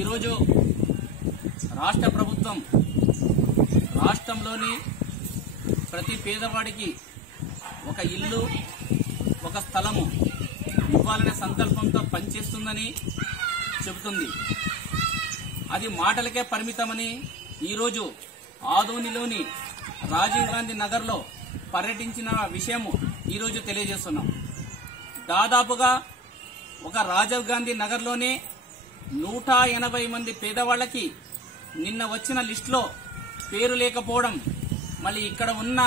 ఈరోజు రాష్ట్ర ప్రభుత్వం రాష్ట్రంలోని ప్రతి పేదవాడికి ఒక ఇల్లు, ఒక స్థలము ఇవ్వాలనే సంకల్పంతో పనిచేస్తుందని చెబుతుంది. అది మాటలకే పరిమితమని ఈరోజు ఆదోనిలోని రాజీవ్ గాంధీ నగర్లో పర్యటించిన విషయము ఈరోజు తెలియజేస్తున్నాం. దాదాపుగా ఒక రాజీవ్ గాంధీ నగర్లోనే 180 మంది పేదవాళ్లకి నిన్న వచ్చిన లిస్టులో పేరు లేకపోవడం, మళ్ళీ ఇక్కడ ఉన్న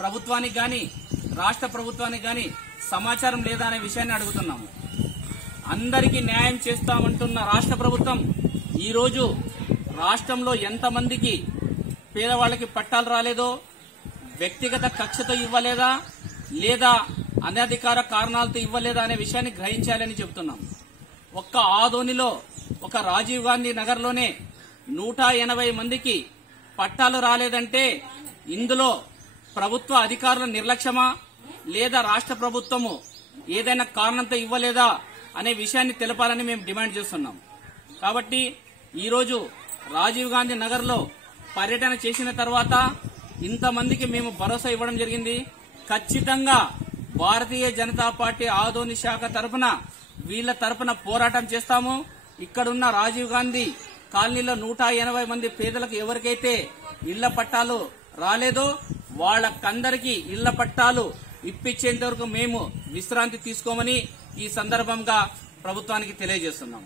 ప్రభుత్వానికి గాని రాష్ట్ర ప్రభుత్వానికి గాని సమాచారం లేదా అనే విషయాన్ని అడుగుతున్నాము. అందరికీ న్యాయం చేస్తామంటున్న రాష్ట్ర ప్రభుత్వం ఈరోజు రాష్ట్రంలో ఎంతమందికి పేదవాళ్లకి పట్టాలు రాలేదో, వ్యక్తిగత కక్షతో ఇవ్వలేదా లేదా అనధికార కారణాలతో ఇవ్వలేదా అనే విషయాన్ని గ్రహించాలని చెబుతున్నాం. ఒక్క ఆదోనిలో ఒక రాజీవ్ గాంధీ నగర్లోనే 180 మందికి పట్టాలు రాలేదంటే ఇందులో ప్రభుత్వ అధికారుల నిర్లక్ష్యమా లేదా రాష్ట్ర ప్రభుత్వము ఏదైనా కారణంతో ఇవ్వలేదా అనే విషయాన్ని తెలపాలని మేము డిమాండ్ చేస్తున్నాం. కాబట్టి ఈరోజు రాజీవ్ గాంధీ నగర్లో పర్యటన చేసిన తర్వాత ఇంతమందికి మేము భరోసా ఇవ్వడం జరిగింది. ఖచ్చితంగా భారతీయ జనతా పార్టీ ఆదోని శాఖ తరఫున వీళ్ల తరఫున పోరాటం చేస్తాము. ఇక్కడున్న రాజీవ్ గాంధీ కాలనీలో 180 మంది పేదలకు ఎవరికైతే ఇళ్ల పట్టాలు రాలేదో వాళ్ళకందరికీ ఇళ్ల పట్టాలు ఇప్పించేంత వరకు మేము విశ్రాంతి తీసుకోమని ఈ సందర్భంగా ప్రభుత్వానికి తెలియజేస్తున్నాం.